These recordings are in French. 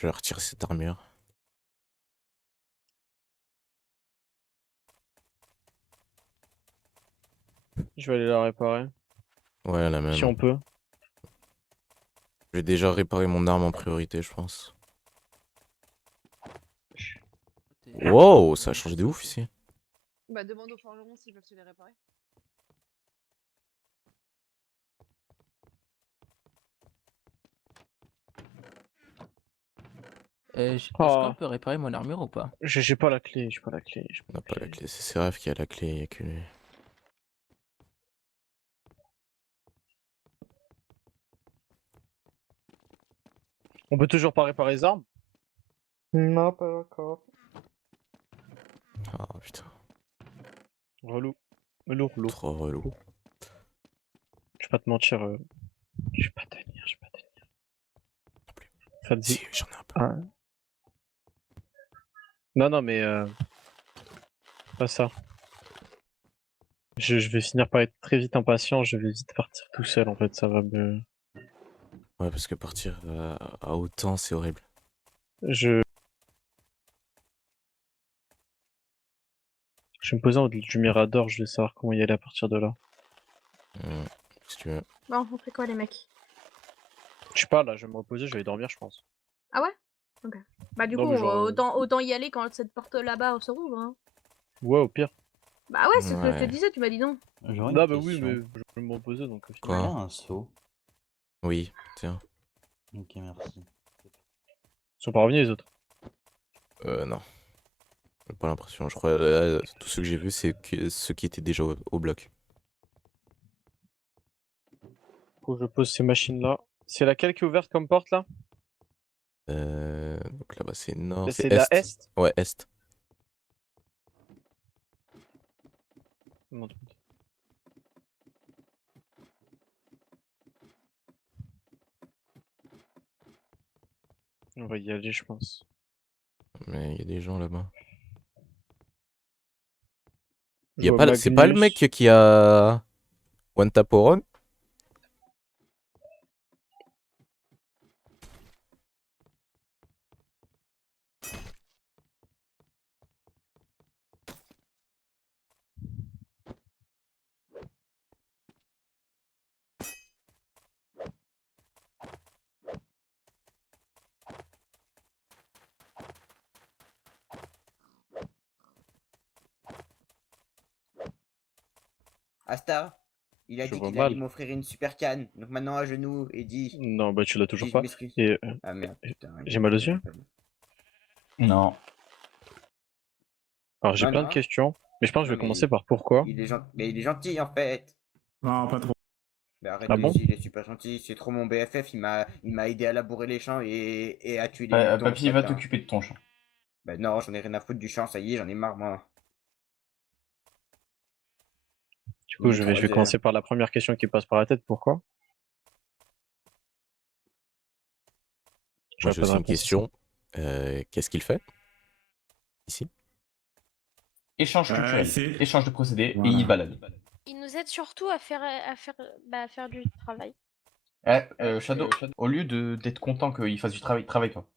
Je vais retirer cette armure. Je vais aller la réparer. Ouais, la même. Si on peut. Je vais déjà réparer mon arme en priorité, je pense. Wow, ça a changé de ouf ici. Bah demande aux forgerons s'ils peuvent te les réparer. Est-ce Oh. qu'on peut réparer mon armure ou pas? J'ai pas la clé, j'ai pas la clé. On n'a pas la clé. C'est Seraph qui a la clé, il n'y a que lui. On peut toujours pas réparer les armes? Non, pas encore. Ah putain, Relou. Lourd. trop relou. Je vais pas te mentir. Je vais pas tenir. Non plus. Fabzi. Si, j'en ai un peu. Ah. Non, mais pas ça. Je vais finir par être très vite impatient, je vais vite partir tout seul en fait, ça va me... Ouais, parce que partir à autant, c'est horrible. Je vais me poser en haut du Mirador, je vais savoir comment y aller à partir de là. Si tu veux. Bon, on fait quoi les mecs? Je sais pas, là, je vais me reposer, je vais dormir, je pense. Ah ouais? Ok. Bah du Non, coup, mais genre, autant y aller quand cette porte là-bas se rouvre. Hein. Ouais, au pire. Bah ouais, c'est ce que je te Ouais. disais, tu m'as dit non. J'aurais Non, une bah oui, question. mais je vais me reposer donc... Quoi? Il y a un seau. Oui, tiens. Ok, merci. Ils sont pas revenus les autres. Non. J'ai pas l'impression. Je crois tout ce que j'ai vu, c'est que ceux qui étaient déjà au bloc. Faut que je pose ces machines là. C'est laquelle qui est ouverte comme porte là? Donc là-bas, c'est nord, C'est c'est la est. est? Ouais, est. Non, on va y aller, je pense. Mais il y a des gens là-bas. Je vois C'est pas le Magnus. mec qui a One Taporon? Asta, il a Je dit vois qu'il allait mal. m'offrir une super canne. Donc maintenant à genoux et dit. Non, bah tu l'as toujours Dis, je pas. m'excuse. Et Ah merde, putain. j'ai mal aux yeux? Non. Alors j'ai Non, plein de non. questions, mais je pense que je Non, vais mais commencer par pourquoi. mais il est gentil en fait. Non, pas trop. Mais arrête, Ah lui bon? aussi, il est super gentil. C'est trop mon BFF. Il m'a aidé à labourer les champs et à tuer les moutons. Papy ce va matin. t'occuper de ton champ. Bah non, j'en ai rien à foutre du champ, ça y est, j'en ai marre moi. Du coup, je vais commencer par la première question qui passe par la tête, pourquoi? Moi, j'ai pas aussi de une réponse. question. Qu'est-ce qu'il fait ici? Échange culturel, c'est- échange de procédés Voilà. et il balade. Il nous aide surtout à faire du travail. Shadow, au lieu d'être content qu'il fasse du travail, travaille toi.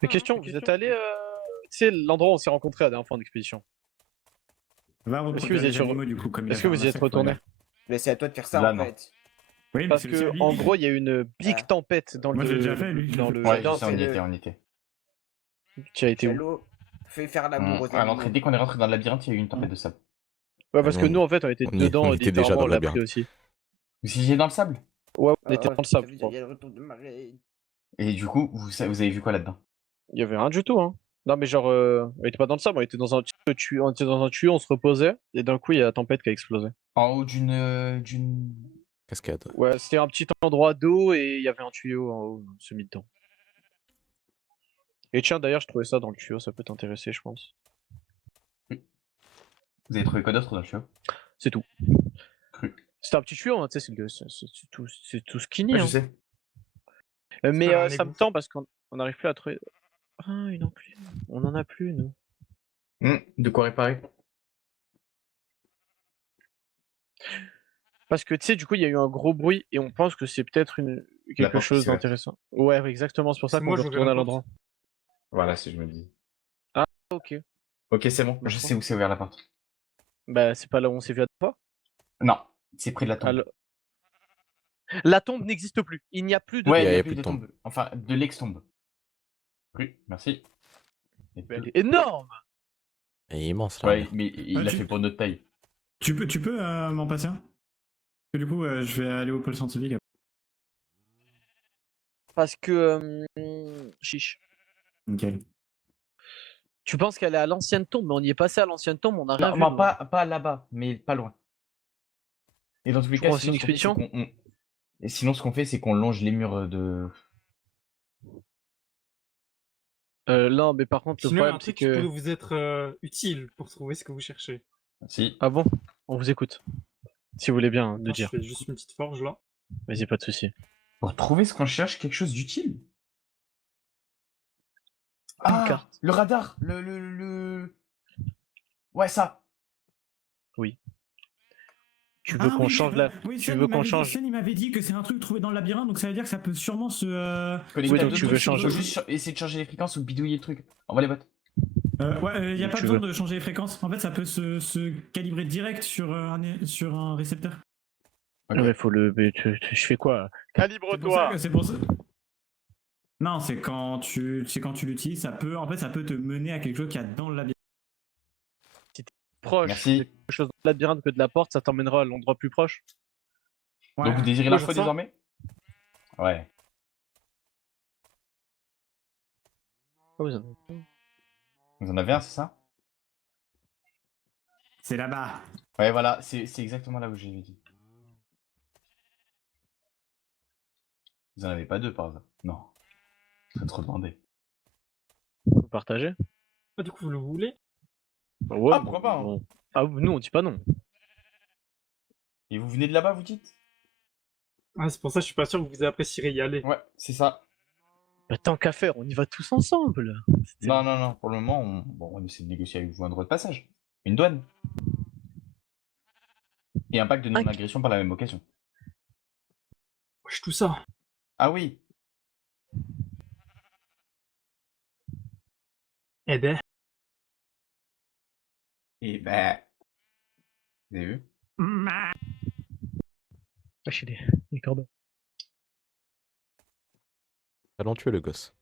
Mais question, vous êtes allé, tu sais, l'endroit où on s'est rencontrés la dernière fois en expédition. Va Est-ce que reproduire vous les êtes sur- animaux du coup, comme il Est-ce a que fait vous un y êtes massacre, retourné? voilà. Mais c'est à toi de faire ça Là, en non. fait. Oui, mais Parce c'est que, celui- en gros, il y a eu une big Ah. tempête dans Moi, je l'ai le... déjà fait, lui, je dans l'ai le... fait. Ouais, Non, je sais, on y fais-le. était, on y était. Tu as été où? Chalot, fais faire l'amour aux À l'entrée, animaux. dès qu'on est rentré dans le labyrinthe, il y a eu une tempête de sable. Ouais, parce que Non, nous, en fait, on était on dedans, était déjà littéralement, dans on le l'a pris labyrinthe. aussi. Vous étiez dans le sable? Ouais, on Oh, était dans le ça sable, veut je dire, crois. il y a le retour de marée. Et du coup, vous avez vu quoi là-dedans? Il y avait rien du tout, hein. Non, mais genre, on était pas dans le sable, on était dans un tuyau, on se reposait, et d'un coup, il y a la tempête qui a explosé. En haut d'une... Cascade. Ouais, c'était un petit endroit d'eau, et il y avait un tuyau en haut, on s'est mis dedans. Et tiens, d'ailleurs, je trouvais ça dans le tuyau, ça peut t'intéresser, je pense. Vous avez trouvé quoi d'autre dans le tuyau? C'est tout. Cru. C'était un petit tuyau, hein, tu sais, c'est tout skinny. Ouais, hein. je sais. Mais pas un ça égout. me tend parce qu'on n'arrive plus à trouver. Ah, une enclume. On en a plus, nous. De quoi réparer? Parce que tu sais, du coup, il y a eu un gros bruit et on pense que c'est peut-être quelque porte chose ici, ouais. d'intéressant. Ouais, exactement, c'est pour ça C'est qu'on moi, veut j'ouvre retourner la à porte. l'endroit. Voilà, si je me dis. Ok. Ok, c'est bon, Bah, je je sais où c'est ouvert la porte. Bah, c'est pas là où on s'est vu à fois. Non, c'est près de la tombe. Alors... La tombe n'existe plus. Il n'y a plus de Ouais, tombe. il y y a a plus plus de de tombe. tombe. Enfin, de l'ex-tombe. Oui, merci. Et Mais elle deux. est énorme. Elle est immense là. Ouais, mais il Ah, l'a tu- fait pour notre taille. Tu peux m'en passer un? Parce que du coup, je vais aller au pôle scientifique. Parce que... Chiche. Nickel. Tu penses qu'elle est à l'ancienne tombe, mais on y est passé à l'ancienne tombe, on a rien Non, vu. non, nous. pas là-bas, mais pas loin. Et dans tous les Tu cas, crois que c'est sinon, une ce qu'on fait, c'est expédition Et sinon, ce qu'on fait, c'est qu'on longe les murs de. Non, mais par contre, le Sinon, il y a problème, un c'est truc qui que... pourrait vous être utile pour trouver ce que vous cherchez. Si. Ah bon? On vous écoute. Si vous voulez bien de Attends, je dire. fais juste une petite forge là. Vas-y, pas de souci. Pour trouver ce qu'on cherche, quelque chose d'utile. Une Ah, carte. le radar, Ouais, ça. Tu veux qu'on change la... Oui, Tu veux qu'on change... Sean, il m'avait dit que c'est un truc trouvé dans le labyrinthe, donc ça veut dire que ça peut sûrement se. Connecter Oui, à donc d'autres tu veux trucs, changer. faut juste essayer de changer les fréquences ou bidouiller le truc. Envoie les bottes. Ouais, il n'y a Donc pas tu besoin veux. de changer les fréquences. En fait, ça peut se calibrer direct sur un récepteur. Ok. Ouais, faut le... Mais je fais quoi? Calibre-toi! C'est pour ça. Non, c'est quand tu l'utilises, ça peut te mener à quelque chose qu'il y a dans le labyrinthe. Proche Merci. de quelque chose dans le labyrinthe que de la porte, ça t'emmènera à l'endroit plus proche. Ouais. Donc vous désirez Ouais, l'info c'est ça. désormais? Ouais. Ah, vous en avez- Vous en avez un, c'est ça? C'est là-bas. Ouais, voilà, c'est exactement là où j'ai dit. Vous en avez pas deux par hasard? Non. C'est trop demandé. Vous partagez? Ah, du coup, vous le voulez? Bah ouais, Ah, pourquoi pas, hein. bon. Ah, nous, on dit pas non. Et vous venez de là-bas, vous dites? Ah, c'est pour ça que je suis pas sûr que vous apprécierez y aller. Ouais, c'est ça. Bah, tant qu'à faire, on y va tous ensemble. Non, non, non, pour le moment, on essaie de négocier avec vous un droit de passage. Une douane. Et un pacte de non-agression par la même occasion. Wesh, tout ça. Ah oui. Eh ben, Et bah. Vous avez vu? Lâchez les cordes. Talentueux le gosse.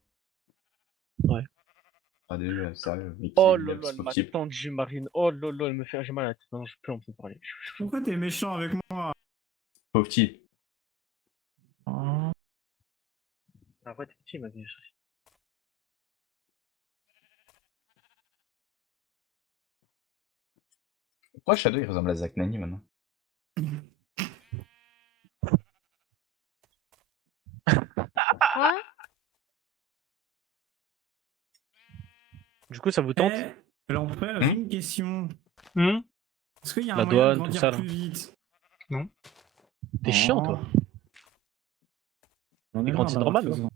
Ah, déjà, sérieux. Mais Oh qui est là bien, là, c'est elle pas m'a possible. tendu Marine. Oh là là, elle me fait j'ai mal à la tête. Non, je peux en plus parler. Pourquoi t'es méchant avec moi? Pauvre type. Ah ouais, t'es petit, ma vie. Pourquoi Shadow il ressemble à Zach Nani maintenant? Quoi? Du coup, ça vous tente? L'empereur, j'ai une question. Hmm. Est-ce qu'il y a La un moyen de douane, tout grandir ça, là. plus vite? T'es chiant, toi. On Il grandit normal, non?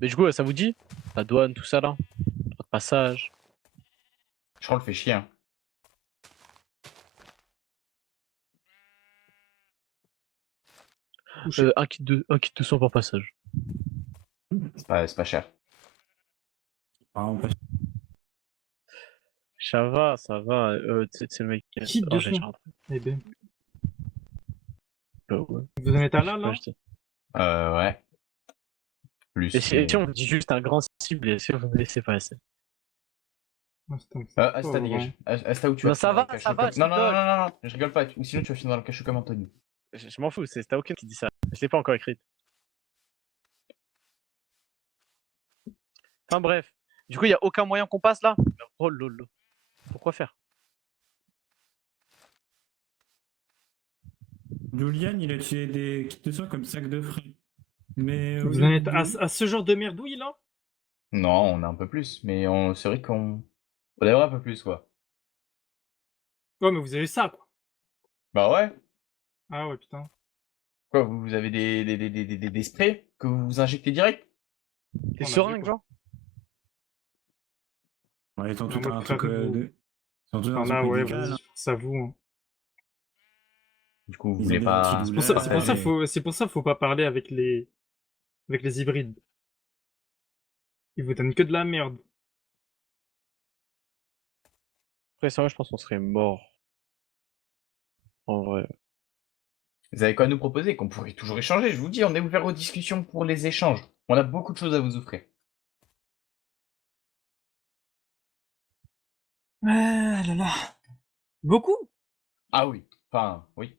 Mais du coup, ça vous dit? La douane, tout ça là? Droit de passage. Je crois le fait chier. Hein. Un kit de soin par passage. C'est pas cher. Ça va, ça va. C'est le mec qui... Kit de Oh, j'ai soin. déjà rentré. Eh ben, Ouais. vous en êtes à là, Ouais, là? je sais. Ouais. Plus. Et si on me dit juste un grand cible, est-ce que vous me laissez passer? Asta, dégage. Asta, où tu vas Non, ça finir va, dans le ça cachot va, comme- je Non, non, non, rigole. non, non, je rigole pas. Ou sinon, tu vas finir dans le cachot comme Anthony. Je m'en fous, c'est Staoken qui dit ça. Je l'ai pas encore écrite. Enfin bref. Du coup, il y a aucun moyen qu'on passe là? Oh lolo. Pourquoi faire? Julian, il a tué des kits de soins comme sac de fruits. Mais Vous en êtes à ce genre de merdouille, là? Non, on a un peu plus. Mais c'est vrai qu'on devrait un peu plus, quoi. Ouais, mais vous avez ça, quoi. Bah ouais. Ah ouais, putain. Quoi, vous avez des sprays que vous injectez direct? Des On a seringues, vu, genre? Ouais, ils ont En tout mode un truc crabe-boue. ils ont tout un Ah truc ouais, médical, vas-y, hein. ça vous. Hein. Du coup, vous Ils voulez ont des pas. petits C'est pour ça, c'est pour ça, Ouais. c'est pour ça, faut pas parler avec les hybrides. Ils vous donnent que de la merde. Après, ça, je pense qu'on serait mort. En vrai. Vous avez quoi à nous proposer? Qu'on pourrait toujours échanger. Je vous dis, on est ouvert aux discussions pour les échanges. On a beaucoup de choses à vous offrir. Ah là là. Beaucoup? Ah oui. Enfin, oui.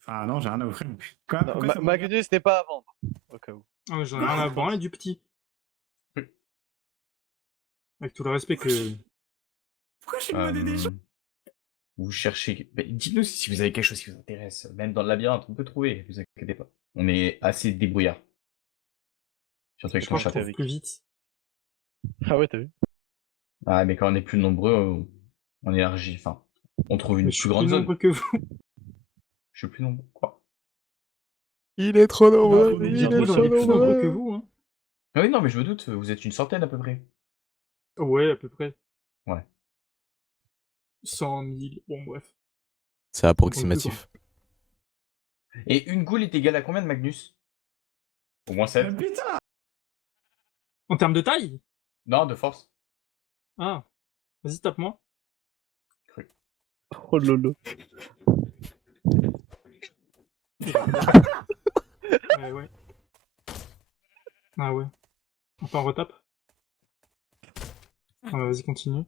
Enfin, non, j'ai rien à offrir. Quoi, Non, pourquoi ça me regarde Magnus n'est pas à vendre. Au cas où. Ah, j'en ai rien à branler du petit. Avec tout le respect que. Pourquoi je suis le des gens? Vous cherchez. Mais dites-nous si vous avez quelque chose qui vous intéresse. Même dans le labyrinthe, on peut trouver. Vous inquiétez pas. On est assez débrouillard. Surtout avec Je mon pense que je chapeau. trouve plus vite. Ah ouais, t'as vu? Ah, mais quand on est plus nombreux, on élargit. Enfin, on trouve une Mais je plus suis grande plus zone. nombreux que vous. Je suis plus nombreux. Quoi? Il est trop nombreux. On est Il est plus trop nombreux que nombreux. vous, hein. Ah oui, non, mais je me doute. Vous êtes une centaine à peu près. Ouais, à peu près. Ouais. 100 000. Bon, bref. C'est approximatif. Et une goule est égale à combien de Magnus? Au moins 7. Putain! En termes de taille? Non, de force. Ah. Vas-y, tape-moi. Oh lolo. Ouais. Ah ouais. Enfin, on retape. Ah bah, vas-y, continue.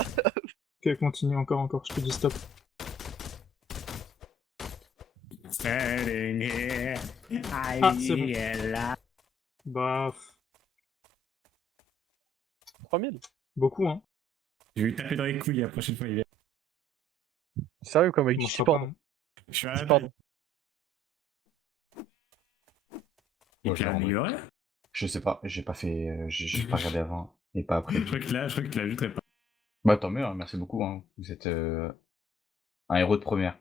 Ok, continue, encore, je te dis stop. Ah, c'est bon. Bah... 3000. Beaucoup, hein. Je vais lui taper dans les couilles la prochaine fois. Il est... Sérieux, comme avec On du fera pas, support. hein. Je suis à la Pardon. Et Moi, puis je l'ai amélioré. Je sais pas, j'ai pas fait. J'ai pas regardé avant. Et pas après. Je crois que tu l'ajouterais pas. Bah tant mieux, hein, merci beaucoup. Hein. Vous êtes un héros de première.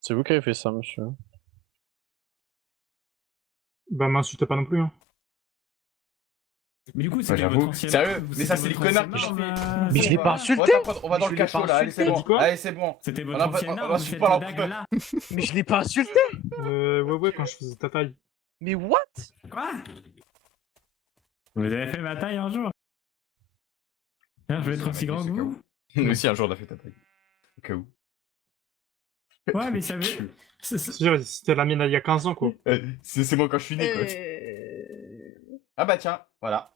C'est vous qui avez fait ça, monsieur. Bah m'insulte pas non plus, hein. Mais du coup, Ouais, c'est j'avoue. votre ancien. Sérieux, mais ça, c'est les votre connards ancien qui arme, fait. Mais je l'ai pas insulté. On va dans le Mais je l'ai cachot pas là, allez, c'est insulté. bon. Dis quoi Allez, c'est bon. C'était On votre a- ancien on arme, va vous se faites pas la l'empereur. dague là. Mais je l'ai pas insulté. Ouais, quand je faisais ta taille. Mais what? Quoi? Vous avez fait ma taille un jour? Hein, je vais être aussi grand que vous? Nous aussi, un jour, on a fait ta taille. Au cas où. Ouais, mais ça veut. C'était la mienne il y a 15 ans, quoi. C'est moi quand je suis né, quoi. Ah bah tiens, voilà.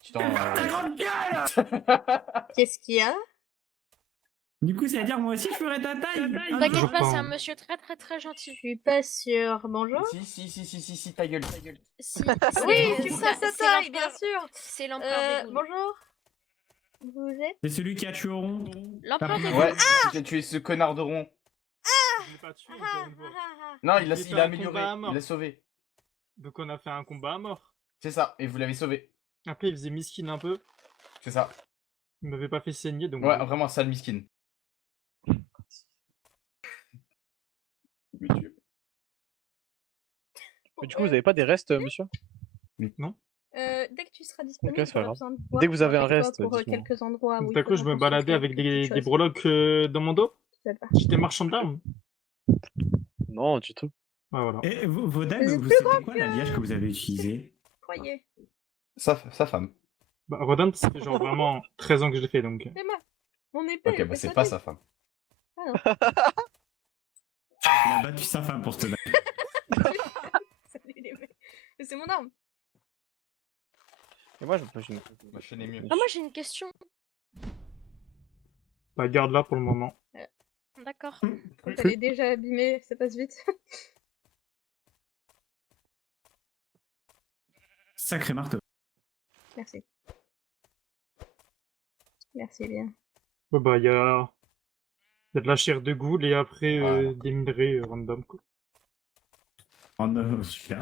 Tu t'en. Ta grande gueule! Qu'est-ce qu'il y a? Du coup, c'est à dire moi aussi je ferais ta taille. Un T'inquiète jour. pas, c'est pas, un hein. monsieur très très très Je gentil. suis pas sûre. Bonjour? Si, ta gueule. Si, Oui, c'est- tu c'est- sais sa c'est taille, l'empereur- bien sûr. C'est l'empereur des ghouls. Bonjour. Vous êtes? C'est celui qui a tué au rond. L'empereur des Ouais, ghouls. c'est qui a tué ce connard de rond. Je l'ai pas tué, Ah, encore ah, une fois. ah, Non, Il il a fait un amélioré, combat à mort. il l'a sauvé. Donc on a fait un combat à mort. C'est ça, et vous l'avez sauvé. Après, il faisait miskin un peu. C'est ça. Il m'avait pas fait saigner, donc... Ouais, vraiment, sale miskin. Mais du coup, vous avez pas des restes, monsieur? Dès que tu seras disponible, Ok, c'est pas j'aurai grave. besoin de voir Dès que vous avez un avec toi reste, pour dites-moi. quelques endroits où il D'accord, je faudra me baladais construire avec quelque des chose. breloques dans mon dos. Peut-être pas. J'étais marchand d'armes. Non, du tout. Ah, voilà. Et vos dagues, Mais c'est vous plus c'était quoi l'alliage que vous avez utilisé? Croyez. Sa femme. Bah, Rodin, ça fait genre vraiment 13 ans que je l'ai fait, donc... C'est moi. Mon épée. Ok, elle bah fait c'est pas sauter. sa femme. Ah non. Il a battu sa femme pour cette dague. Salut les mecs. Mais c'est mon arme. Et moi, je me Ma chaîne est mieux. Ah, moi j'ai une question. Bah, garde-la pour le moment. D'accord. Quand elle est déjà abîmée, ça passe vite. Sacré marteau. Merci. Merci bien. Ouais, bah, il y a de la chair de ghoul et après Voilà. des minerais random, quoi. Oh non, super.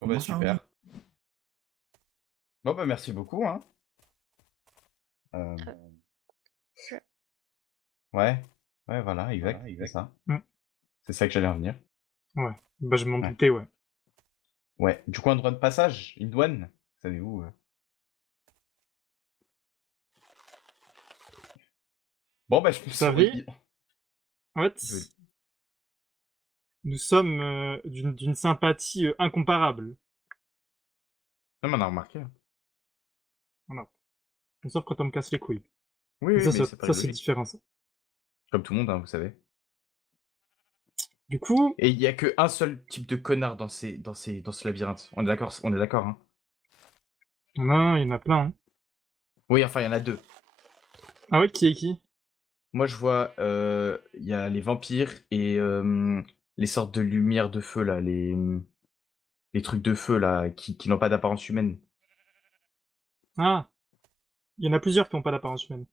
Bon bah super. Bon bah merci beaucoup hein. Je- Ouais, voilà, exact, c'est ça. Mm. C'est ça que j'allais en venir. Bah, je m'en Ouais. doutais, ouais. Ouais, du coup un droit de passage, une douane, savez-vous Bon, bah, je peux savez, en fait, Joli. nous sommes d'une sympathie incomparable. Non, mais on a remarqué. Voilà. Sauf quand on me casse les couilles. Oui, Et oui, ça, mais ça, ça paraît ça, c'est logique. différent, ça. Comme tout le monde, hein, vous savez. Du coup, Et il y a que un seul type de connard dans ce labyrinthe. On est d'accord, hein. non, il y en a plein. Hein. Oui, enfin, il y en a deux. Ah ouais, qui est qui? Moi, je vois, il y a les vampires et les sortes de lumières de feu, là, les trucs de feu, là, qui n'ont pas d'apparence humaine. Ah, il y en a plusieurs qui n'ont pas d'apparence humaine.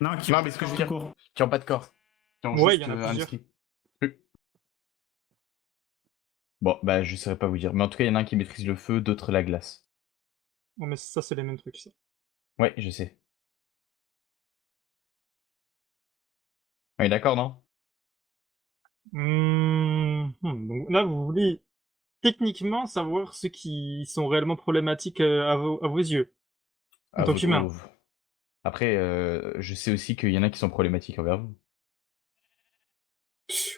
Non, Non, mais ce que je veux dire, court. qui n'ont pas de corps. Qui ont Ouais, il juste y en a un plusieurs. esprit. Oui. Bon, bah, je saurais pas vous dire. Mais en tout cas, il y en a un qui maîtrise le feu, d'autres la glace. Non, mais ça, c'est les mêmes trucs, ça. Ouais, je sais. On est d'accord, non? Donc là, vous voulez techniquement savoir ceux qui sont réellement problématiques à vos yeux, en À tant votre... qu'humain. Après, je sais aussi qu'il y en a qui sont problématiques envers vous.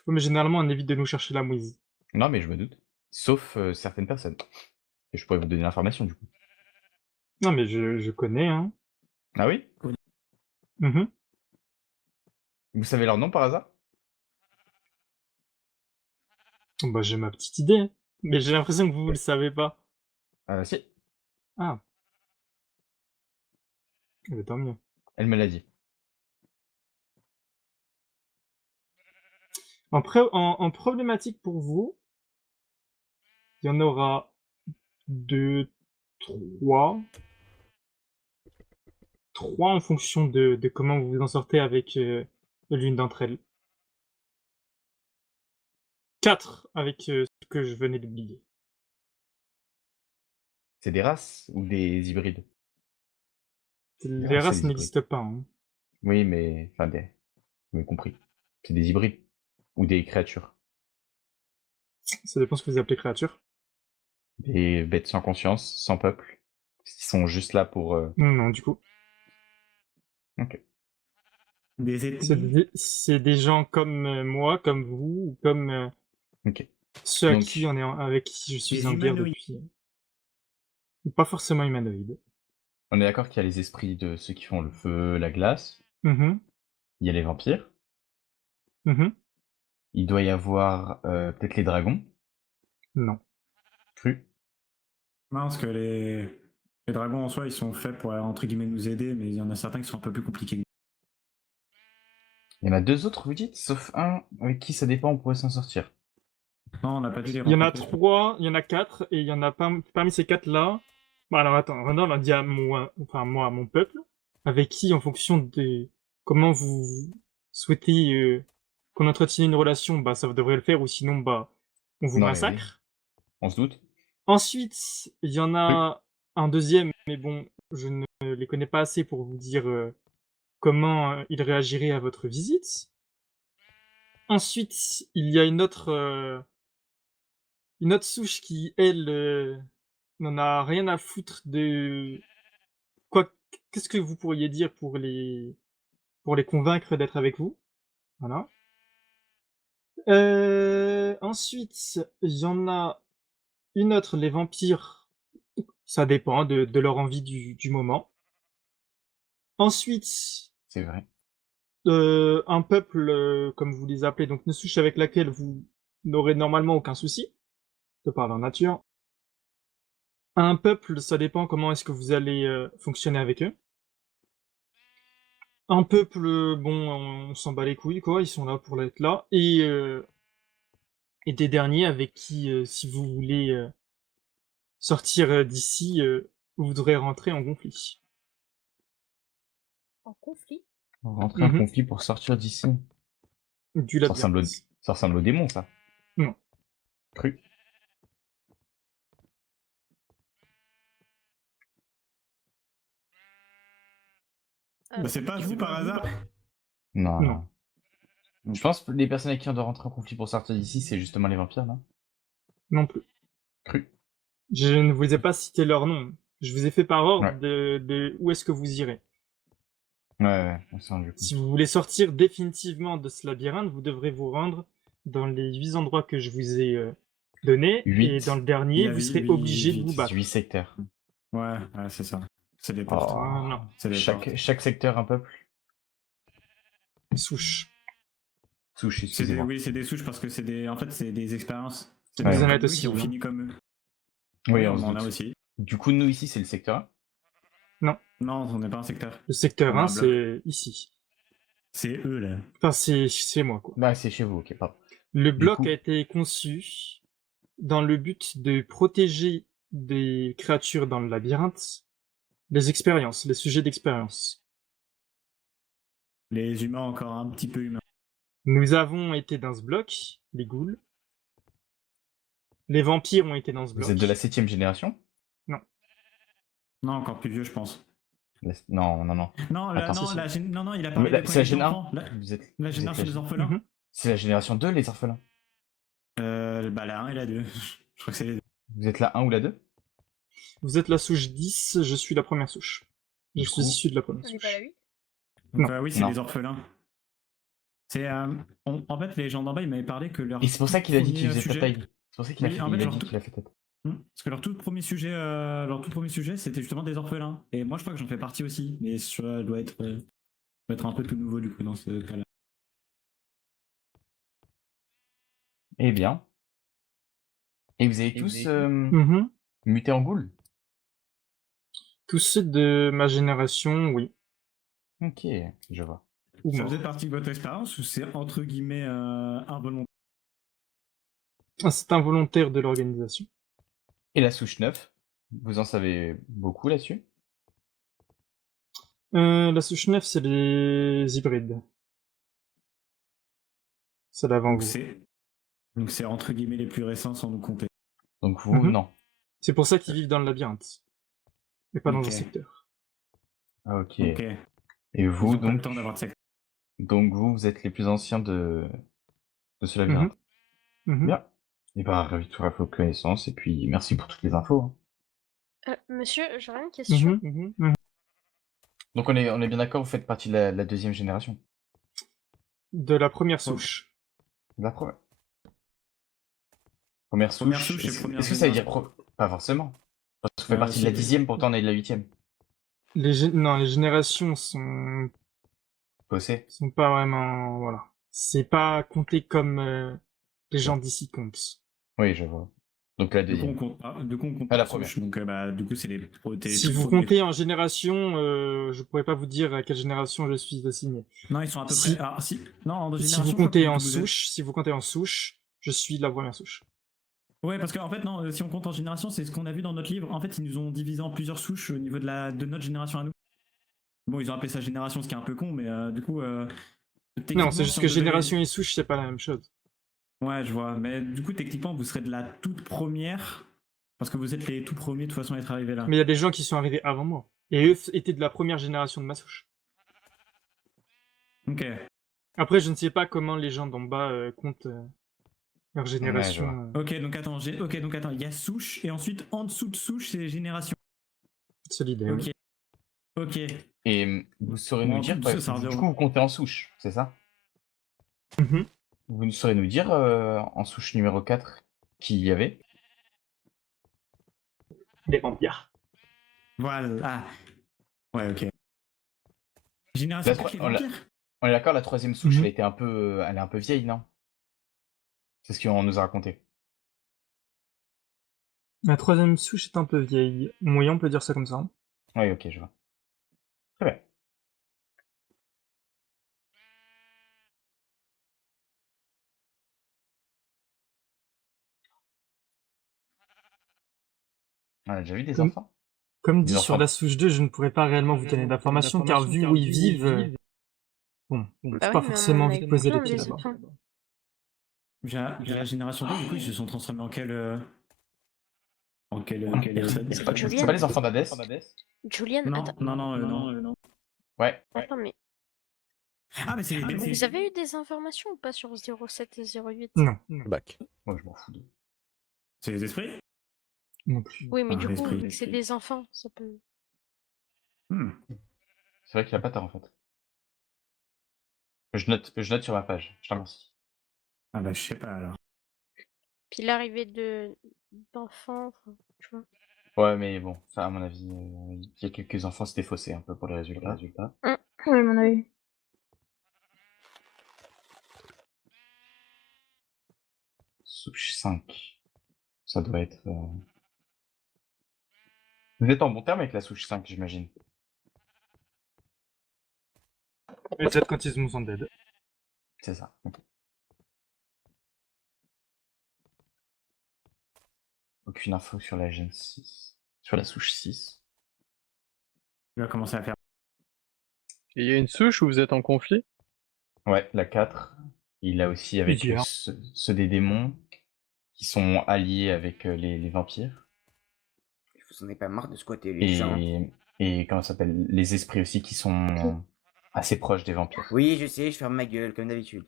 Oui, mais généralement, on évite de nous chercher la mouise. Non, mais je me doute. Sauf certaines personnes. Et je pourrais vous donner l'information, du coup. Non, mais je connais, hein. Ah oui? Mhm. Vous savez leur nom par hasard? Bah, j'ai ma petite idée, hein. Mais j'ai l'impression que vous le savez pas. Si, Ah, eh ben, tant mieux. elle me l'a dit. En problématique pour vous, il y en aura 2, 3. 3 en fonction de comment vous vous en sortez avec l'une d'entre elles. 4 avec ce que je venais d'oublier. C'est des races ou des hybrides? Les C'est races des hybrides. n'existent pas. Hein. Oui, mais... Enfin, des... Vous m'avez compris. C'est des hybrides. Ou des créatures. Ça dépend ce que vous appelez créature. Des bêtes sans conscience, sans peuple. Qui sont juste là pour... Non, du coup. Ok. Des ethnies. C'est des gens comme moi, comme vous, ou comme Ok. ceux Donc, avec qui je suis Des en guerre humanoïdes. depuis. Pas forcément humanoïdes. on est d'accord qu'il y a les esprits de ceux qui font le feu, la glace. Mhm, Il y a les vampires. mhm. Il doit y avoir peut-être les dragons. Non. Cru. Non, parce que les dragons en soi, ils sont faits pour, entre guillemets, nous aider, mais il y en a certains qui sont un peu plus compliqués. Il y en a deux autres, vous dites? Sauf un avec qui ça dépend, on pourrait s'en sortir. Non, on n'a pas dû les Il y en a rencontrer. 3, il y en a 4, et il y en a parmi ces 4-là. Bah alors attends, Renan l'a dit à moi, à mon peuple, avec qui, en fonction de comment vous souhaitez qu'on entretienne une relation, bah ça devrait le faire, ou sinon, bah on vous Non, mais oui. massacre. On se doute. Ensuite, il y en a un deuxième, mais bon, je ne les connais pas assez pour vous dire comment il réagirait à votre visite. Ensuite, il y a une autre souche qui, elle, n'en a rien à foutre de quoi. Qu'est-ce que vous pourriez dire pour les convaincre d'être avec vous? Voilà. Ensuite, il y en a une autre, les vampires. Ça dépend de leur envie du moment. Ensuite, C'est vrai. un peuple, comme vous les appelez, donc une souche avec laquelle vous n'aurez normalement aucun souci, de par leur nature. Un peuple, ça dépend comment est-ce que vous allez fonctionner avec eux. Un peuple, bon, on s'en bat les couilles, quoi, ils sont là pour être là. Et des derniers avec qui, si vous voulez sortir d'ici, vous devrez rentrer en conflit. En conflit? Rentrer en Mhm. conflit pour sortir d'ici. Du Ça ressemble, labyrinthe. ça ressemble au démon, ça. Non. Cru. Bah, c'est pas vous par hasard. Non, Non. non. Je pense que les personnes avec qui on doit rentrer en conflit pour sortir d'ici, c'est justement les vampires, non? Non plus. Cru. Je ne vous ai pas cité leur nom. Je vous ai fait par ordre Ouais. de où est-ce que vous irez. Ouais, on sent du coup. Si vous voulez sortir définitivement de ce labyrinthe, vous devrez vous rendre dans les 8 endroits que je vous ai donnés. Huit. Et dans le Il y dernier, a vous huit- serez huit- obligé de huit- vous battre. 8 secteurs. Ouais, c'est ça. C'est des portes. Oh. Voilà. C'est des portes. Chaque secteur un peuple. Souche. Souche, excusez-moi. Oui, c'est des souches parce que c'est des. En fait, c'est des expériences. C'est Ouais. des Vous en gens êtes comme eux aussi, qui ont hein. fini comme eux. Oui, on on se en a doute. aussi. Du coup, nous ici, c'est le secteur 1. Non, on n'est pas un secteur. Le secteur On a 1, un c'est ici. C'est eux là. Enfin, c'est moi, quoi. Bah, c'est chez vous, ok, pardon. Le bloc coup- a été conçu dans le but de protéger des créatures dans le labyrinthe les expériences, les sujets d'expérience. Les humains encore un petit peu humains. Nous avons été dans ce bloc, les ghouls. Les vampires ont été dans ce bloc. Vous êtes de la 7ème génération? Non, encore plus vieux, je pense. Non. Non, Attends, non, si, si. non, il a Mais parlé là, de c'est la quand génération les enfants. 1. Vous êtes, La vous êtes génération des orphelins. Mhm. C'est la génération 2, les orphelins. Bah la 1 et la 2. Je crois que c'est les deux. Vous êtes la 1 ou la 2? Vous êtes la souche 10, je suis la première souche. Je Du suis coup- issu de la première On souche. n'est pas la 8? Donc, Non. oui, c'est Non. les orphelins. C'est en fait les gens d'en bas ils m'avaient parlé que leur Et c'est pour ça qu'il a dit qu'il premier faisait sujet- sa taille. C'est pour ça qu'il a Oui, fait, en fait, il a genre dit tout- qu'il a fait tête. Parce que leur tout premier sujet c'était justement des orphelins. Et moi je crois que j'en fais partie aussi, mais ça doit être un peu tout nouveau du coup dans ce cas-là. Eh bien. Et vous avez tous Mhm. muté en ghoul? Tous ceux de ma génération, oui. Ok, je vois. Ou Ça mort. faisait partie de votre expérience ou c'est entre guillemets involontaire? Ah, c'est involontaire de l'organisation. Et la souche 9, vous en savez beaucoup là-dessus? La souche 9, c'est les hybrides. C'est l'avant Donc vous. c'est entre guillemets les plus récents sans nous compter. Donc vous, Mhm. non. C'est pour ça qu'ils vivent dans le labyrinthe. Et pas dans Ok. un secteur. Ah, ok. Ok. Et vous, Ils ont pas le donc, temps d'avoir de secteur. donc vous êtes les plus anciens de ce labyrinthe. Mhm. Bien. Et bah, ravi de faire vos connaissances, et puis merci pour toutes les infos. Hein. Monsieur, j'aurais une question. Mhm. Donc on est bien d'accord, vous faites partie de la 2e génération. De la première souche. La première. Première souche. Première souche et Est-ce première est-ce que ça veut dire génération. pas forcément? Parce que vous faites partie de la si. 10e, pourtant on est de la 8e. Non, les générations sont Bossé. pas vraiment... Voilà. C'est pas compté comme les gens d'ici comptent. Oui, je vois. Donc la Du coup, on 2e. compte pas. Du coup, on compte Ah, la pas souche, première. donc du coup, c'est les Si vous comptez en génération, je pourrais pas vous dire à quelle génération je suis assigné. Non, ils sont à peu Si- près. Ah, si. Non, en Si génération, vous je crois comptez que en vous êtes- souche, je suis la première souche. Ouais, parce qu'en fait, non, si on compte en génération, c'est ce qu'on a vu dans notre livre. En fait, ils nous ont divisé en plusieurs souches au niveau de notre génération à nous. Bon, ils ont appelé ça génération, ce qui est un peu con, mais du coup. Non, c'est juste si on que devait- génération et souche, c'est pas la même chose. Ouais, je vois. Mais du coup, techniquement, vous serez de la toute première. Parce que vous êtes les tout premiers de toute façon à être arrivés là. Mais il y a des gens qui sont arrivés avant moi. Et eux étaient de la première génération de ma souche. Ok. Après, je ne sais pas comment les gens d'en bas comptent leur génération. vois. Ok, donc attends, il y a souche, et ensuite, en dessous de souche, c'est les générations. C'est l'idée. Ok. Ok. Et vous saurez Bon, nous dire, tout ça, ça du revient coup au- vous comptez en souche, c'est ça? Mhm. Vous saurez nous dire en souche numéro 4 qui y avait? Les vampires. Voilà. Ah. Ouais, ok. Génération La 4, les tro- on l'a- vampires. On est d'accord, la 3e souche, Mhm. elle est un peu vieille, non? C'est ce qu'on nous a raconté. La 3e souche est un peu vieille. Moyen, on peut dire ça comme ça. Oui, ok, je vois. Très bien. On a déjà vu des Comme- enfants? Comme Des dit sur enfants. la souche 2, je ne pourrais pas réellement vous donner d'informations car vu où ils vivent, bon, c'est Bah pas oui, mais forcément on envie a de eu poser les plein pieds des là-bas. enfants. J'ai la génération 2, du coup, ils se sont transformés en quelle. En quelle personne C'est pas, Julien. c'est pas les enfants d'Hadès? Julian, Non, attends. non. Ouais. Attends, mais Ah, mais c'est les bébés. vous avez eu des informations ou pas sur 07 et 08? Non, Bac. Moi, je m'en fous. C'est les esprits. non plus. Oui, mais Ah, du coup, l'esprit. vu que c'est des enfants, ça peut... Hmm. C'est vrai qu'il a pas tort, en fait. Je note sur ma page. Je t'en remercie. Ah bah je sais pas alors. Puis l'arrivée d'enfants, enfin, tu vois. Ouais, mais bon, ça, à mon avis, il y a quelques enfants, c'était faussé un peu pour les résultats. Oui, mon avis. Souche 5. Ça doit être. Vous êtes en bon terme avec la souche 5, j'imagine. Peut-être quand ils nous ont dead. C'est ça. Ok. Aucune info sur la gène 6. Sur la souche 6. Il va commencer à faire. Et il y a une souche où vous êtes en conflit? Ouais, la 4. Il a aussi avec Plusieurs. ceux des démons qui sont alliés avec les vampires. Vous en avez pas marre de squatter les gens? Et comment ça s'appelle? Les esprits aussi qui sont assez proches des vampires. Oui, je sais, je ferme ma gueule, comme d'habitude.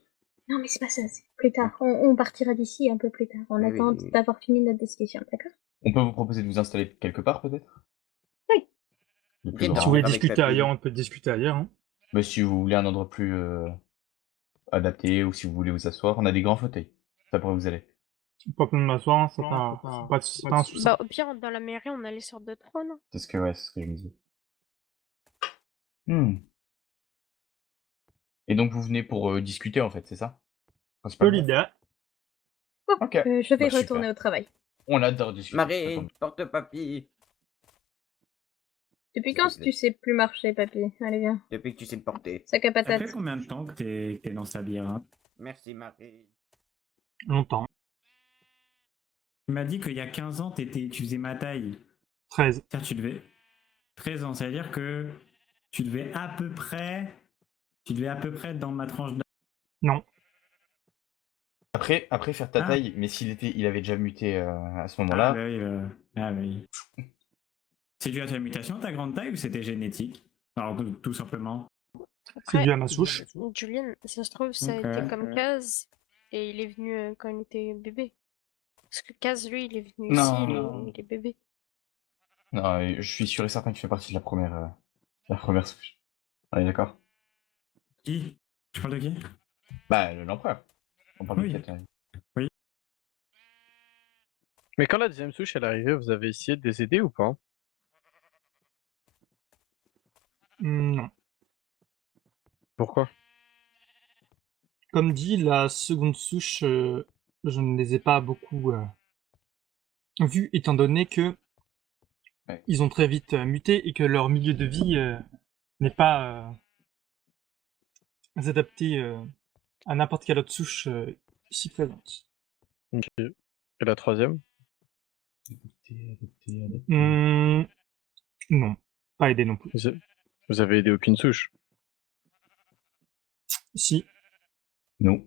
Non, mais c'est pas ça, c'est plus tard. On partira d'ici un peu plus tard. On Oui, attend oui. d'avoir fini notre discussion, d'accord? On peut vous proposer de vous installer quelque part, peut-être? Oui. Le plus Viens grand. Si vous voulez avec discuter Papy. ailleurs, on peut discuter ailleurs. Hein. Mais si vous voulez un endroit plus adapté ou si vous voulez vous asseoir, on a des grands fauteuils. Ça pourrait vous aller. Pas besoin de m'asseoir, hein, c'est pas un souci. Bah, au pire, dans la mairie, on a les sortes de trônes. C'est ce que je me disais. Hmm. Et donc vous venez pour discuter en fait, c'est ça? Principalement. Solide. Ok. Je vais Bah, retourner super. au travail. On adore discuter. Marie, porte Papy. Depuis quand tu sais plus marcher, papy? Allez, viens. Depuis que tu sais me porter. Sac à Ça patate. fait combien de temps que t'es dans ce labyrinthe? Merci, Marie. Longtemps. Tu m'as dit qu'il y a 15 ans, tu faisais ma taille. 13. C'est-à-dire tu devais. 13 ans, ça veut dire que tu devais à peu près. Tu devais à peu près être dans ma tranche d'âge. Non. Après faire ta Ah. taille, mais il avait déjà muté à ce Ah, moment-là. bah oui, ah, oui. C'est dû à ta mutation, ta grande taille, ou c'était génétique? Alors, tout simplement. C'est dû à Après, ma souche. Julien, ça se trouve, ça a Ok. été comme Kaz, et il est venu quand il était bébé. Parce que Kaz, lui, il est venu Non, ici, non. il est bébé. Non, je suis sûr et certain qu'il fait partie de la première souche. On est d'accord? Qui? Tu parles de qui? Bah, l'empereur. On parle Oui. de quête. Mais quand la deuxième souche elle est arrivée, vous avez essayé de les aider ou pas? Non. Pourquoi? Comme dit, la seconde souche, je ne les ai pas beaucoup vus, étant donné que Ouais. ils ont très vite muté et que leur milieu de vie n'est pas adapté à n'importe quelle autre souche ici présente. Ok. Et la troisième? Non, pas aidé non plus. Vous avez aidé aucune souche? Si, Non.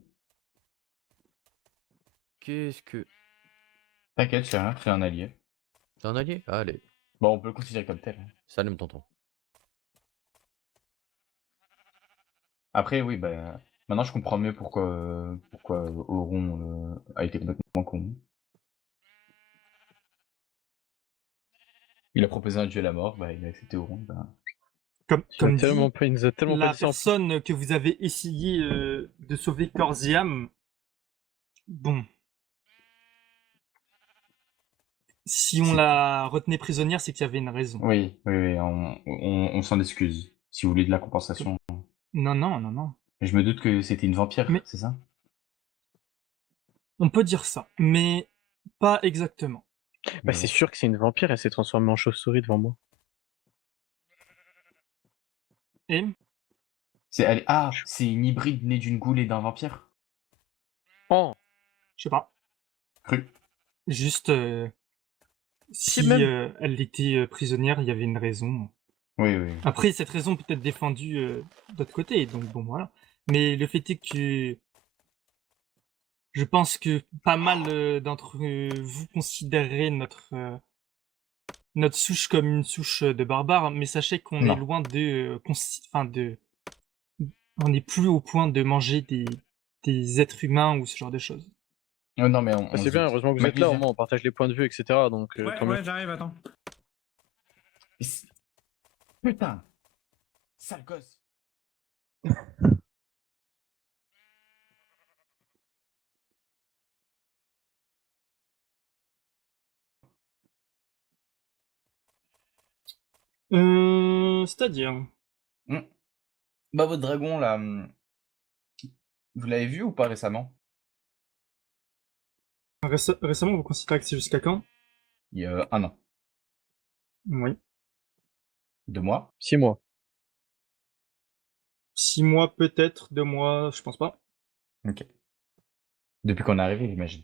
Qu'est-ce que... T'inquiète, c'est rien, c'est un allié. T'es un allié? Allez, Bon, on peut le considérer comme tel. salut tonton. Après, oui, bah, maintenant je comprends mieux pourquoi Auron a été complètement con. Il a proposé un duel à mort, bah, il a accepté Auron. Bah. comme dit, Il nous a tellement la pas dit ça en plus. personne que vous avez essayé de sauver corps et âme, bon. Si on la retenait prisonnière, c'est qu'il y avait une raison. Oui, on s'en excuse. Si vous voulez de la compensation. Non. Mais je me doute que c'était une vampire, Mais- c'est ça? On peut dire ça, mais pas exactement. Bah, c'est sûr que c'est une vampire, elle s'est transformée en chauve-souris devant moi. Et C'est une hybride née d'une goule et d'un vampire? Oh! je sais pas. Cru. Juste, si même- elle était prisonnière, il y avait une raison. Oui. Après, cette raison peut être défendue d'autre côté, donc bon, voilà. Mais le fait est que je pense que pas mal d'entre vous considérez notre souche comme une souche de barbares, mais sachez qu'on Non. est loin on n'est plus au point de manger des êtres humains ou ce genre de choses. Non, mais Bah, c'est bien, heureusement que vous êtes là, au moins on partage les points de vue, etc. Donc, tant mieux. Ouais, j'arrive, attends. Putain! Sale gosse! C'est-à-dire. Hmm. Bah, votre dragon, là, vous l'avez vu ou pas récemment? Récemment, vous considérez que c'est jusqu'à quand? Il y a 1 an. Oui. 2 mois? 6 mois. 6 mois peut-être, 2 mois, je pense pas. Ok. Depuis qu'on est arrivé, j'imagine.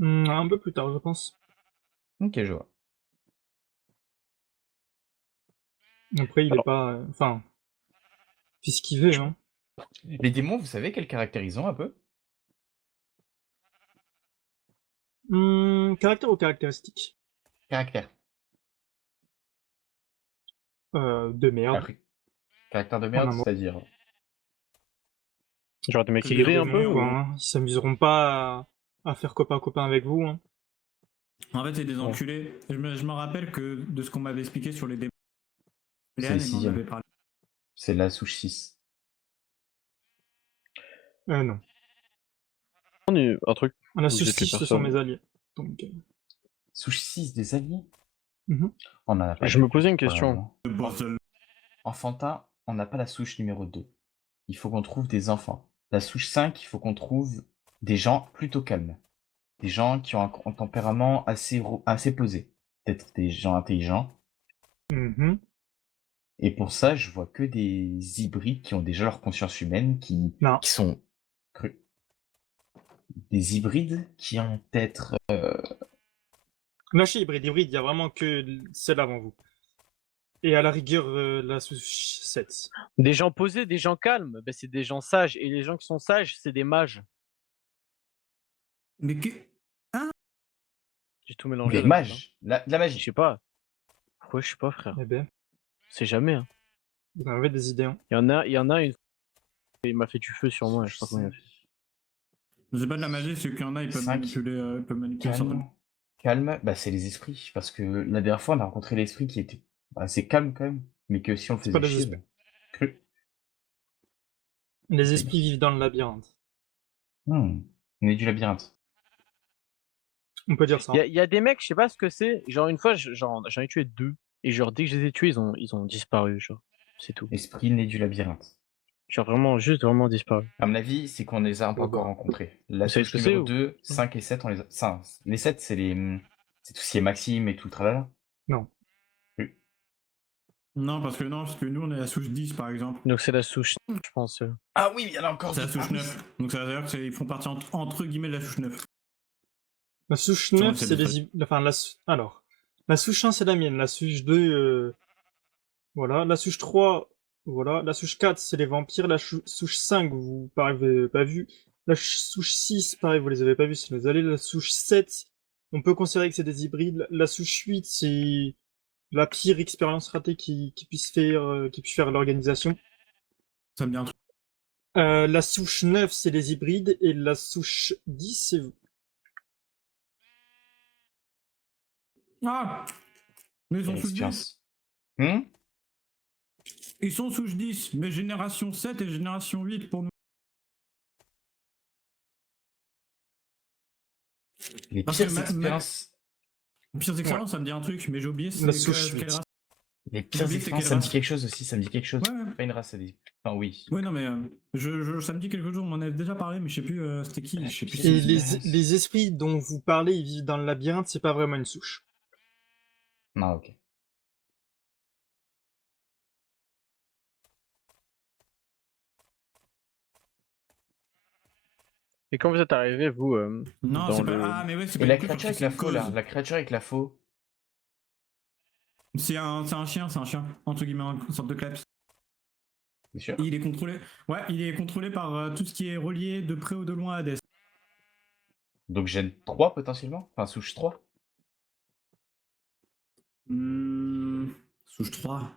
Un peu plus tard, je pense. Ok, je vois. Après, il est Alors- pas. Enfin. Fait ce qu'il veut, hein. Les démons, vous savez quel caractère ils ont un peu? Caractère ou caractéristique? Caractère. De merde. Après, caractère de En merde, un mot. c'est-à-dire. Genre des mecs Des aigris un peu rumeurs, ou... Quoi, hein. Ils s'amuseront pas à faire copain-copain avec vous, hein. En fait, c'est des Ouais. enculés. Je me rappelle que de ce qu'on m'avait expliqué sur les démons, C'est Léane, le elle m'en 6e. avait parlé. C'est la souche 6. Non. Un truc. La Vous souche êtes les 6, ce sont personnes. mes alliés. Donc, Souche 6 des alliés? mhm. On en a pas Je me beaucoup, posais une pour le question. moment. Le boss de- Enfantin, on n'a pas la souche numéro 2. Il faut qu'on trouve des enfants. La souche 5, il faut qu'on trouve des gens plutôt calmes. Des gens qui ont un tempérament assez posé. Peut-être des gens intelligents. Mhm. Et pour ça, je vois que des hybrides qui ont déjà leur conscience humaine, Non. qui sont crus. Des hybrides qui ont peut-être... Lâchez hybride, il y a vraiment que celle avant vous. Et à la rigueur, la souche 7. Des gens posés, des gens calmes, ben c'est des gens sages. Et les gens qui sont sages, c'est des mages. Mais que... J'ai tout mélangé. Des là, mages. De la Je magie. sais pas. Pourquoi je sais pas, frère. Eh ben, C'est jamais. Hein. vous en avez des idées, hein. Il y en a une. Il m'a fait du feu sur moi. Je sais pas comment il a fait. C'est pas de la magie, c'est qu'il y en a, ils peuvent 5. manipuler certaines- Calme, bah c'est les esprits. Parce que la dernière fois, on a rencontré l'esprit qui était assez calme quand même. Mais que si on le C'est faisait pas des chier, esprits. bah, cru. Les esprits vivent dans le labyrinthe. On est du labyrinthe. On peut dire ça. Il y a des mecs, je sais pas ce que c'est. Genre, une fois, j'en ai tué 2. Et genre, dès que je les ai tués, ils ont disparu. Genre, c'est tout. Esprit né du labyrinthe. Genre, vraiment, juste vraiment disparu. À mon avis, c'est qu'on les a pas encore rencontrés. La Vous savez souche ce que c'est, numéro ou- 2, 5 et 7, on les a... Ça, les 7, c'est c'est tout ce qui est Maxime et tout le tralala. Non. Non, parce que nous, on est la souche 10, par exemple. Donc, c'est la souche, je pense. Ah oui, il y en a encore C'est la deux. souche 9. Donc ça veut dire qu'ils font partie entre guillemets de la souche 9. La souche Sur 9, le c'est les... Enfin, alors, la souche 1, c'est la mienne. La souche 2, voilà. La souche 3, voilà. La souche 4, c'est les vampires. La souche 5, vous n'avez pas vu. La souche 6, pareil, vous les avez pas vus, c'est les allées. La souche 7, on peut considérer que c'est des hybrides. La souche 8, c'est la pire expérience ratée qui puisse faire l'organisation. Ça me dit un truc. La souche 9, c'est les hybrides. Et la souche 10, c'est vous. Ah, mais ils sont souche 10. Expérience. Ils sont souche 10, mais génération 7 et génération 8 pour nous. Les Parce pires que expériences... Pires expériences, ça me dit un truc, mais j'ai oublié La c'est souche quelle 8. race. Les pires oublié, expériences, c'est ça me quelle dit quelque chose aussi, ça me dit quelque chose. Ouais, ouais. Pas une race, ça dit... Enfin, oui. Ouais, non, mais ça me dit quelque chose, on en avait déjà parlé, mais je sais plus c'était qui. Je sais plus Et si- les esprits dont vous parlez, ils vivent dans le labyrinthe, c'est pas vraiment une souche. Non, ok. Et quand vous êtes arrivé, vous, Non, dans c'est le... pas. Ah, mais ouais, c'est pas Et la une couche, créature parce avec que la faux, c'est là. une cause. La créature avec la faux. C'est un chien, entre guillemets, une sorte de kleps. C'est sûr. Il est contrôlé. Ouais, il est contrôlé par tout ce qui est relié de près ou de loin à Hades. Donc gène 3 potentiellement. Enfin, souche 3. Souche 3.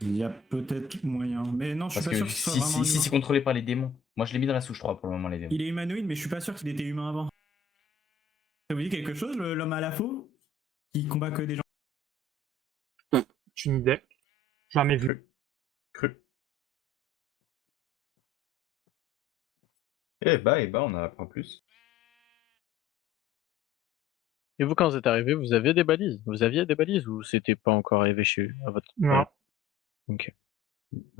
Il y a peut-être moyen. Mais non, je suis Parce pas que sûr que ce soit vraiment un si humain. c'est contrôlé par les démons. Moi, je l'ai mis dans la souche 3 pour le moment, les démons. Il est humanoïde, mais je suis pas sûr qu'il était humain avant. Ça vous dit quelque chose, l'homme à la faux qui combat que des gens? J'ai une idée. Jamais vu. Cru. Eh bah, on en apprend plus. Et vous, quand vous êtes arrivé, vous aviez des balises? Vous aviez des balises ou c'était pas encore arrivé à votre... Non. Ok. C'est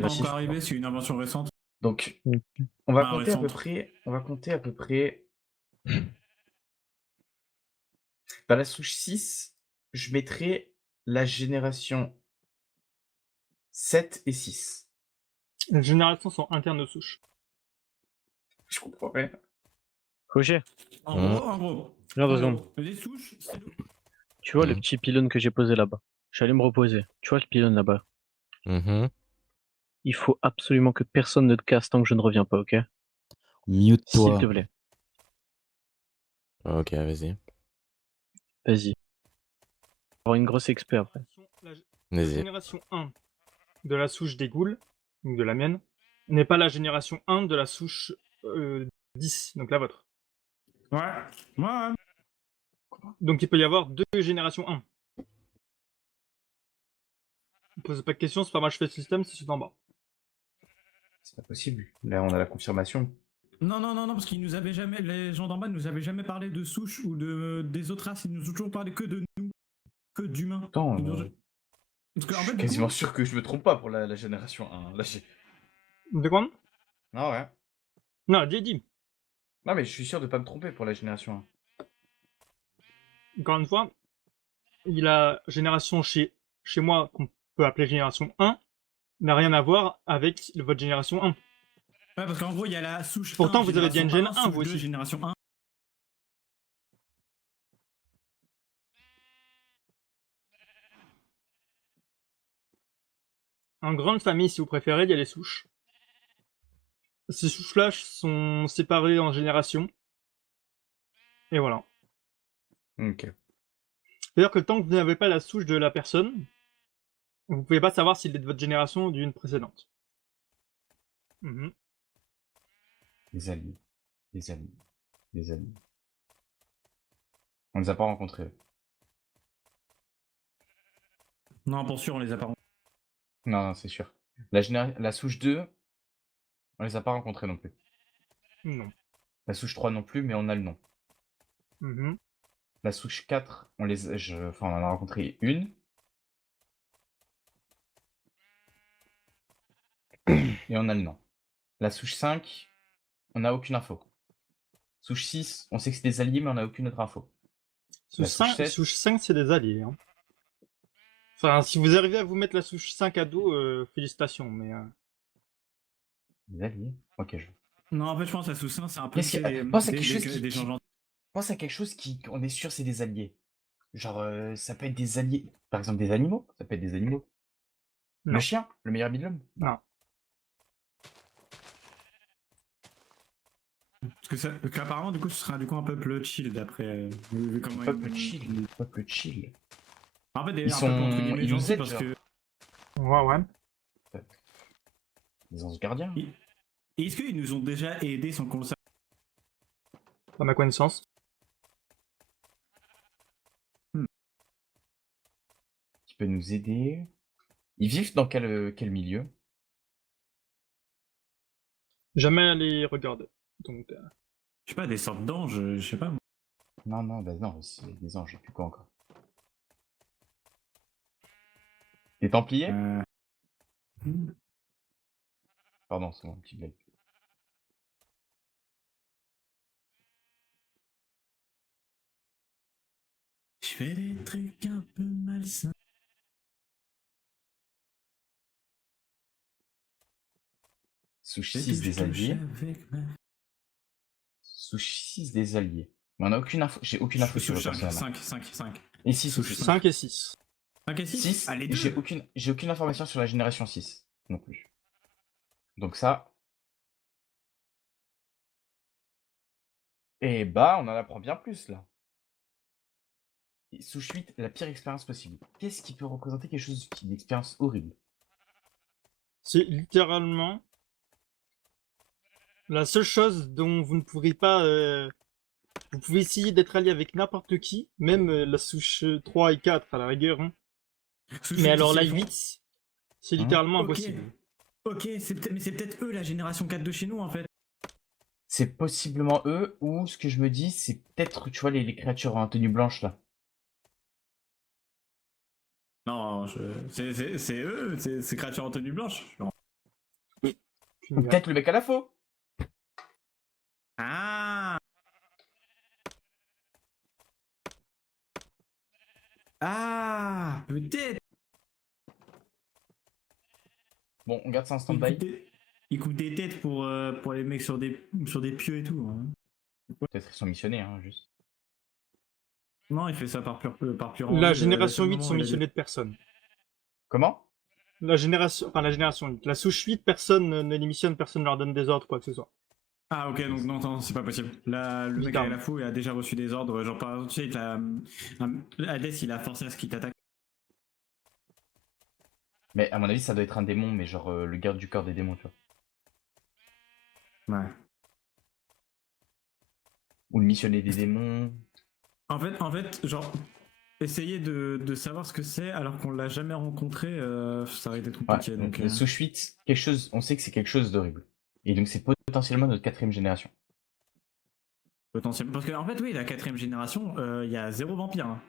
pas encore arrivé, c'est une invention récente. Donc, Ok. on va Ah, compter à peu récente. près. On va compter à peu près. Dans la souche 6, je mettrai la génération 7 et 6. Les générations sont internes aux souches. Je comprends rien. Roger, En gros. Regarde 2 en secondes. gros, les souches, c'est Tu vois le Mhm. petit pylône que j'ai posé là-bas? J'allais me reposer. Tu vois le pylône là-bas? Mhm. Il faut absolument que personne ne te casse tant que je ne reviens pas, ok? S'il Mute-toi. te plaît. Ok, vas-y. Vas-y. Avoir une grosse XP après. La Vas-y. génération 1 de la souche des ghouls, donc de la mienne, n'est pas la génération 1 de la souche 10, donc la vôtre. Ouais. Ouais. Donc il peut y avoir 2 générations 1. Ne posez pas de questions, c'est pas moi je fais le système, c'est celui d'en bas. C'est pas possible. Là, on a la confirmation. Non, parce qu'ils nous avaient jamais, les gens d'en bas nous avaient jamais parlé de souches ou des autres races, ils nous ont toujours parlé que de nous, que d'humains. Attends, Ils nous ont- Parce que, je en fait, suis du quasiment coup, sûr que je me trompe pas pour la génération 1. Là, De quoi? Ah ouais. Non, dit. Non, mais je suis sûr de pas me tromper pour la génération 1. Encore une fois, la génération chez moi, qu'on peut appeler génération 1, n'a rien à voir avec votre génération 1. ouais, parce qu'en gros, il y a la souche. Pourtant, 1, vous avez bien une génération gène 1, vous souche 2, aussi. génération 1. En grande famille, si vous préférez, il y a les souches. Ces souches-là sont séparées en générations. Et voilà. Ok. C'est-à-dire que tant que vous n'avez pas la souche de la personne, vous pouvez pas savoir s'il est de votre génération ou d'une précédente. Mhm. Les alliés. Les alliés. Les alliés. On les a pas rencontrés. eux. Non, pour sûr, on les a pas rencontrés. Non, c'est sûr. La souche 2, on les a pas rencontrés non plus. Non. La souche 3 non plus, mais on a le nom. Mhm. La souche 4, on en a rencontré une. Et on a le nom. La souche 5, on n'a aucune info. Souche 6, on sait que c'est des alliés, mais on n'a aucune autre info. La souche 7. Souche 5, c'est des alliés. Hein. Enfin, si vous arrivez à vous mettre la souche 5 à dos, félicitations, mais... Des alliés. Ok, Non, en fait, je pense que la souche 1, c'est un peu Qu'est-ce des, que- pense à des- quelque des- chose des qui- gens gentils. Pense à quelque chose on est sûr c'est des alliés. Genre, ça peut être des alliés. Par exemple, des animaux. Ça peut être des animaux. Non. Le chien, le meilleur ami de l'homme. Non. Parce qu'apparemment, du coup, ce sera un peuple chill d'après. Vu comment Peuple chill. Peuple chill. En fait, Ils un sont- peuple entre guillemets ils nous gentil aident, parce genre. que. Ouais. Les anges gardiens. Et est-ce qu'ils nous ont déjà aidés sans qu'on le sache? Dans ma connaissance. Qui peut nous aider. Ils vivent dans quel milieu? Jamais les regarder. Donc, Je sais pas, des sortes d'anges, je sais pas. Non, c'est des anges, et puis quoi encore? Les Templiers? Pardon, c'est mon petit blague. Je fais des trucs un peu malsains. Souche 6 des alliés. Souche 6 des alliés. Mais on a aucune info. J'ai aucune info sur le personnage. 5. Et 6 Souche aussi. 5 et 6. 5 et 6 6, Allez, 2. j'ai aucune information sur la génération 6 non plus. Donc ça. Et bah, on en apprend bien plus là. Et souche 8, la pire expérience possible. Qu'est-ce qui peut représenter quelque chose d'une expérience horrible? C'est littéralement la seule chose dont vous ne pourrez pas... Vous pouvez essayer d'être allié avec n'importe qui, même la souche 3 et 4 à la rigueur. Hein. Mais alors la 8, c'est littéralement Ok. impossible. Ok, mais c'est peut-être eux la génération 4 de chez nous en fait. C'est possiblement eux, ou ce que je me dis, c'est peut-être, tu vois, les créatures en tenue blanche, là. Non, c'est eux, c'est créatures en tenue blanche. Ou peut-être le mec à la faux. Ah! Ah! Peut-être! Bon, on garde ça en Il stand-by. coupe des têtes pour les mecs sur des pieux et tout. Hein. Peut-être qu'ils sont missionnés, hein, juste. Non, il fait ça par pure La envie, génération seul 8 moment sont où il a missionnés de personne. Comment? La génération 8. La souche 8, personne ne les missionne, personne ne leur donne des ordres, quoi que ce soit. Ah ok, donc non, c'est pas possible. Là, le mec à la fou, il a déjà reçu des ordres, genre par exemple, tu sais, Hades, il a forcé à ce qu'il t'attaque. Mais à mon avis, ça doit être un démon, mais genre le garde du corps des démons, tu vois. Ouais. Ou le missionner des démons. En fait, genre, essayer de savoir ce que c'est alors qu'on l'a jamais rencontré, ça aurait été trop compliqué. Ouais, donc donc, Souche 8, on sait que c'est quelque chose d'horrible. Et donc c'est potentiellement notre 4ème génération. Potentiellement. Parce qu'en fait, oui, la 4ème génération, il y a 0 vampire. Hein.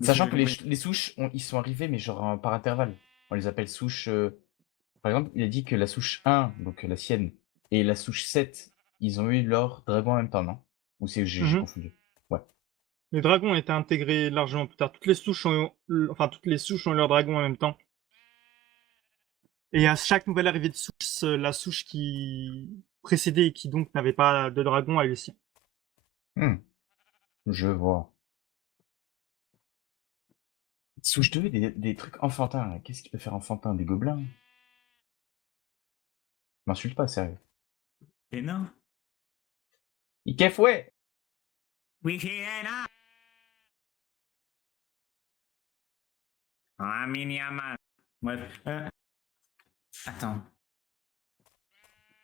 Sachant que les souches, ils sont arrivés, mais genre par intervalle. On les appelle souches. Par exemple, il a dit que la souche 1, donc la sienne, et la souche 7, ils ont eu leur dragon en même temps, non? Ou c'est j'ai confondu? Ouais. Les dragons ont été intégrés largement plus tard. Toutes les souches ont eu leur dragon en même temps. Et à chaque nouvelle arrivée de souche, la souche qui précédait et qui donc n'avait pas de dragon a eu le sien. Je vois. Souche 2, des trucs enfantins. Qu'est-ce qu'il peut faire enfantin? Des gobelins? M'insulte pas, sérieux. Et non. Ikef, ouais! Oui, c'est là. Ah, Miniaman. Bref. Attends.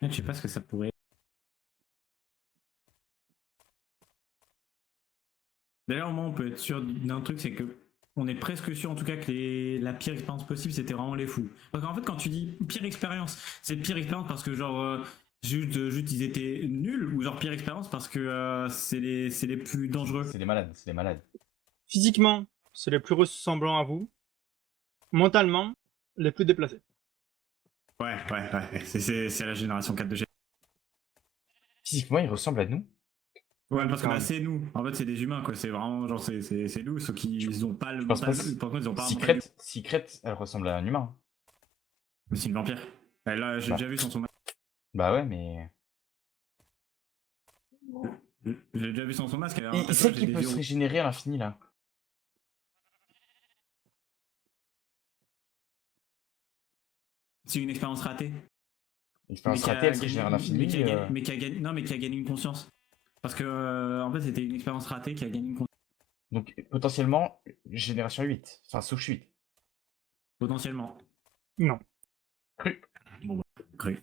Je sais pas ce que ça pourrait. D'ailleurs, moi, on peut être sûr d'un truc, c'est que on est presque sûr, en tout cas, que la pire expérience possible, c'était vraiment les fous. Parce qu'en fait, quand tu dis pire expérience, c'est pire expérience parce que genre juste ils étaient nuls, ou genre pire expérience parce que c'est les plus dangereux. C'est des malades. Physiquement, c'est les plus ressemblants à vous. Mentalement, les plus déplacés. Ouais. C'est la génération 4 de G. Physiquement, ils ressemblent à nous. Ouais, parce que bah, c'est nous. En fait, c'est des humains, quoi. C'est vraiment genre, c'est nous, ceux qui ils ont pas le. Par contre, ils ont pas Secret, elle ressemble à un humain. Mais c'est une vampire. Là, j'ai déjà vu son masque. Bah ouais, mais. J'ai déjà vu son masque. Et celle qui peut se régénérer à l'infini, là. C'est une expérience ratée. Expérience ratée, elle se régénère à l'infini. Mais qui a gagné une conscience. Parce que, en fait, c'était une expérience ratée qui a gagné une conscience. Donc, potentiellement, génération 8. Enfin, souche 8. Potentiellement. Non. Cru. Bon, cru.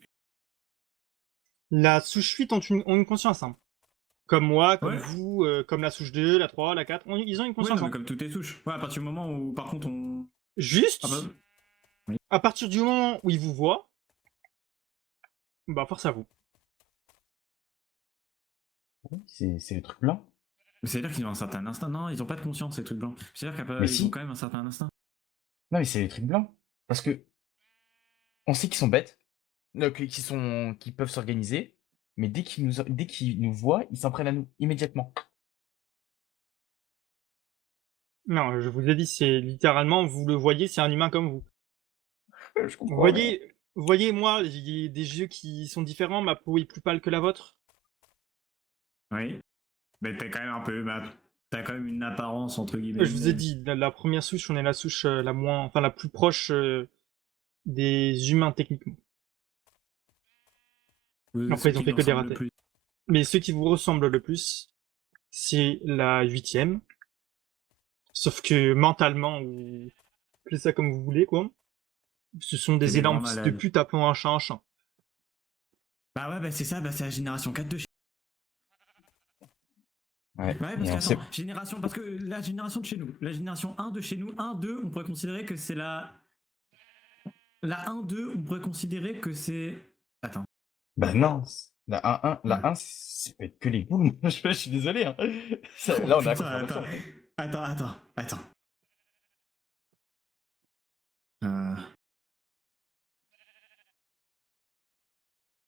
La souche 8 ont une conscience. Hein. Comme moi, comme vous, comme la souche 2, la 3, la 4. Ils ont une conscience. Ouais, comme toutes les souches. Ouais, à partir du moment où, par contre, on. Juste, à partir du moment où ils vous voient, bah, force à vous. C'est les trucs blancs. C'est-à-dire qu'ils ont un certain instinct. Non, ils ont pas de conscience, ces trucs blancs. C'est-à-dire qu'ils ont quand même un certain instinct. Non, mais c'est les trucs blancs. Parce que. On sait qu'ils sont bêtes. Qu'ils peuvent s'organiser. Mais dès qu'ils nous voient, ils s'en prennent à nous, immédiatement. Non, je vous ai dit, c'est littéralement, vous le voyez, c'est un humain comme vous. Je comprends. Voyez, moi, j'ai des yeux qui sont différents, ma peau est plus pâle que la vôtre. Oui. Mais t'as quand même un peu. T'as quand même une apparence, entre guillemets. Je vous ai dit, la première souche, on est la souche la plus proche des humains techniquement. Après, ils ont fait que des ratés. Mais ceux qui vous ressemblent le plus, c'est la 8ème. Sauf que mentalement, ou appelez ça comme vous voulez, quoi. Ce sont des énormes fils de pute appelant un chat un chat. Bah ouais, bah c'est ça, c'est la génération 4 de chez. Ouais, parce que génération, parce que la génération de chez nous, la génération 1 de chez nous, 1-2, on pourrait considérer que c'est la 1-2, on pourrait considérer que c'est. Attends. Bah non. La 1-1, la 1, ça peut être que les boules. Je suis désolé. Hein. Là, on a Putain, attends.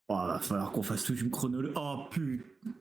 Oh, va falloir qu'on fasse toute une chronologie. Oh putain.